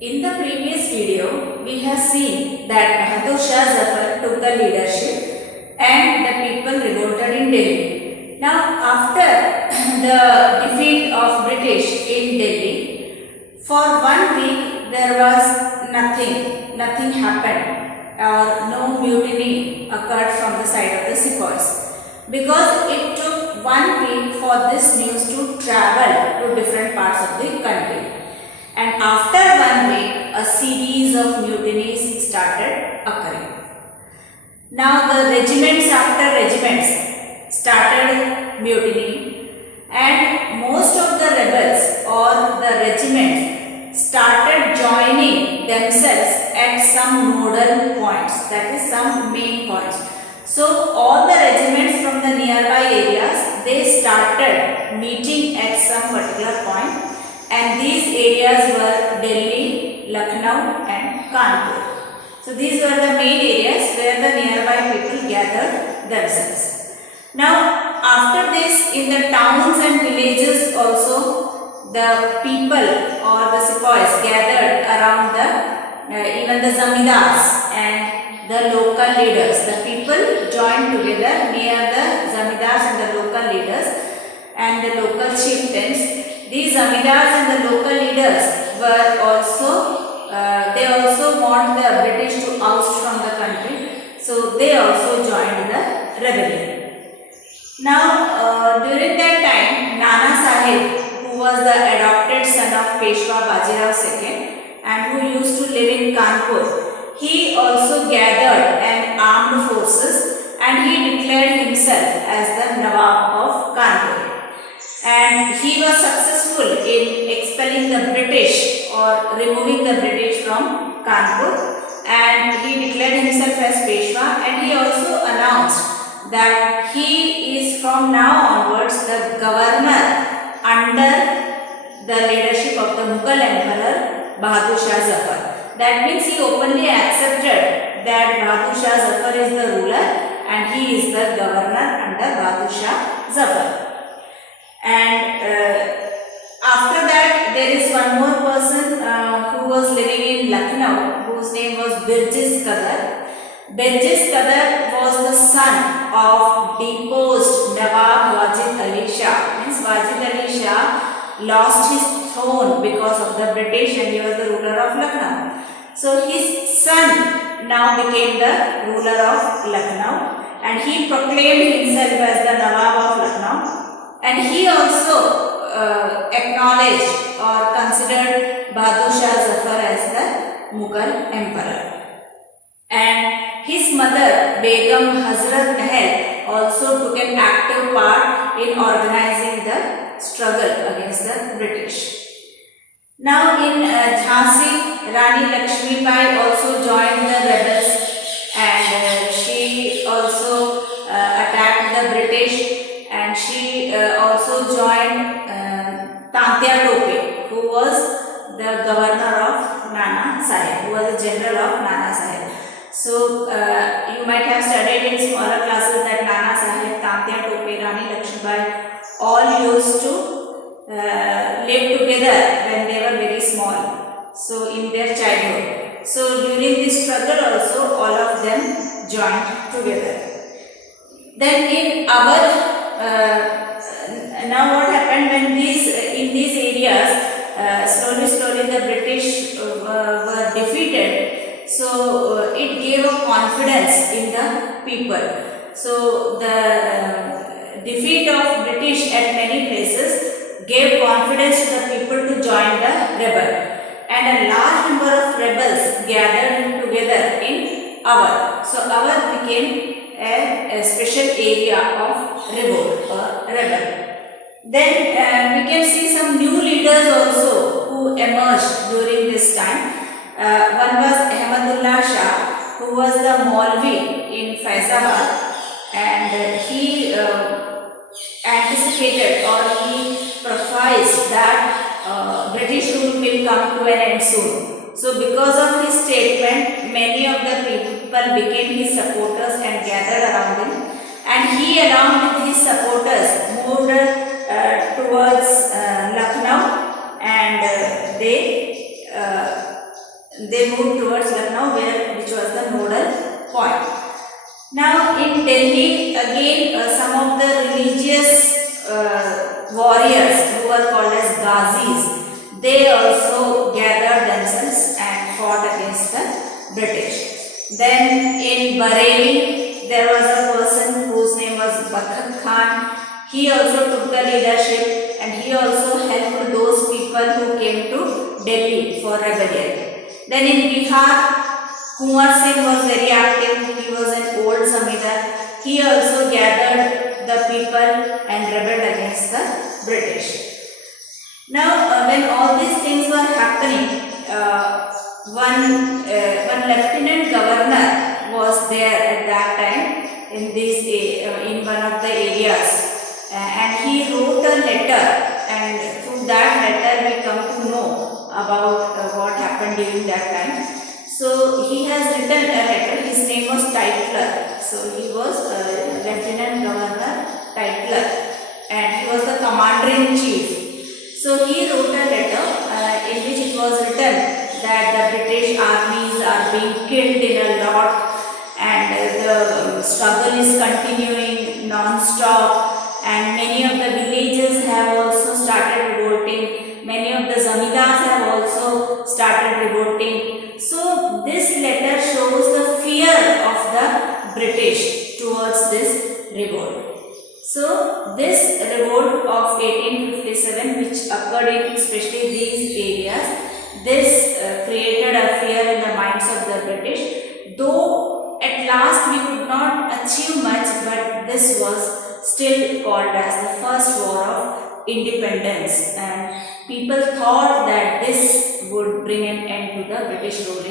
In the previous video, we have seen that Bahadur Shah Zafar took the leadership and the people revolted in Delhi. Now, after the defeat of British in Delhi, for 1 week there was nothing happened or no mutiny occurred from the side of the sepoys, because it took 1 week for this news to travel to different parts of the country. And after 1 week, a series of mutinies started occurring. Now the regiments after regiments started mutiny, and most of the rebels or the regiments started joining themselves at some nodal points, that is some main points. So all the regiments from the nearby areas, they started meeting at some particular point. And these areas were Delhi, Lucknow and Kanpur. So these were the main areas where the nearby people gathered themselves. Now after this, in the towns and villages also, the people or the sepoys gathered around even the zamindars and the local leaders. The people joined together near the zamindars and the local leaders and the local chieftains. These zamindars and the local leaders were also, they also want the British to oust from the country. So they also joined the rebellion. Now during that time, Nana Sahib, who was the adopted son of Peshwa Bajirao II and who used to live in Kanpur, he also gathered an armed forces and he declared himself as the Nawab of Kanpur. And he was successful in expelling the British or removing the British from Kanpur, and he declared himself as Peshwa, and he also announced that he is from now onwards the governor under the leadership of the Mughal Emperor Bahadur Shah Zafar. That means he openly accepted that Bahadur Shah Zafar is the ruler and he is the governor under Bahadur Shah Zafar. And after that, there is one more person who was living in Lucknow, whose name was Birjis Qadar. Birjis Qadar was the son of deposed Nawab Wajid Ali Shah. Means Wajid Ali Shah lost his throne because of the British and he was the ruler of Lucknow. So his son now became the ruler of Lucknow and he proclaimed himself as the Nawab of Lucknow. And he also acknowledged or considered Bahadur Shah Zafar as the Mughal emperor. And his mother, Begum Hazrat Mahal, also took an active part in organizing the struggle against the British. Now in Jhansi, Rani Lakshmi Bai also joined the rebels and she also attacked the British. And she also joined Tantia Tope, who was the governor of Nana Sahib, who was the general of Nana Sahib. So you might have studied in smaller classes that Nana Sahib, Tantia Tope, Rani Lakshmibai all used to live together when they were very small, so in their childhood. So during this struggle also all of them joined together. Then in our now what happened when in these areas slowly the British were defeated, so it gave a confidence in the people. So the defeat of British at many places gave confidence to the people to join the rebel, and a large number of rebels gathered together in Awadh. So Awadh became a special area of revolt or rebel. Then we can see some new leaders also who emerged during this time. One was Ahmadullah Shah, who was the Maulvi in Faizabad, and he anticipated or he prophesied that British rule will come to an end soon. So because of his statement, many of the people became his supporters and gathered around him, and he along with his supporters moved towards Lucknow, and they they moved towards Lucknow, which was the nodal point. Now in Delhi, again some of the religious warriors who were called as Ghazis, they also gathered themselves and fought against the British. Then in Bareilly, there was a person whose name was Bakhat Khan. He also took the leadership and he also helped those people who came to Delhi for rebellion. Then in Bihar, Kunwar Singh was very active. He was an old Zamindar. He also gathered the people and rebelled against the British. Now, when all these things were happening, one lieutenant governor was there at that time in one of the areas. And he wrote a letter, and through that letter we come to know about what happened during that time. So he has written a letter. His name was Titler. So he was Lieutenant Governor Titler, and he was the Commander in Chief. So he wrote a letter in which it was written that the British armies are being killed in a lot, and the struggle is continuing non-stop. And many of the villages have also started revolting. Many of the zamindars have also started revolting. So this letter shows the fear of the British towards this revolt. So this revolt of 1857, which occurred in especially these areas, this created a fear in the minds of the British. Though at last we could not achieve much, but this was still called as the first war of independence, and people thought that this would bring an end to the British rule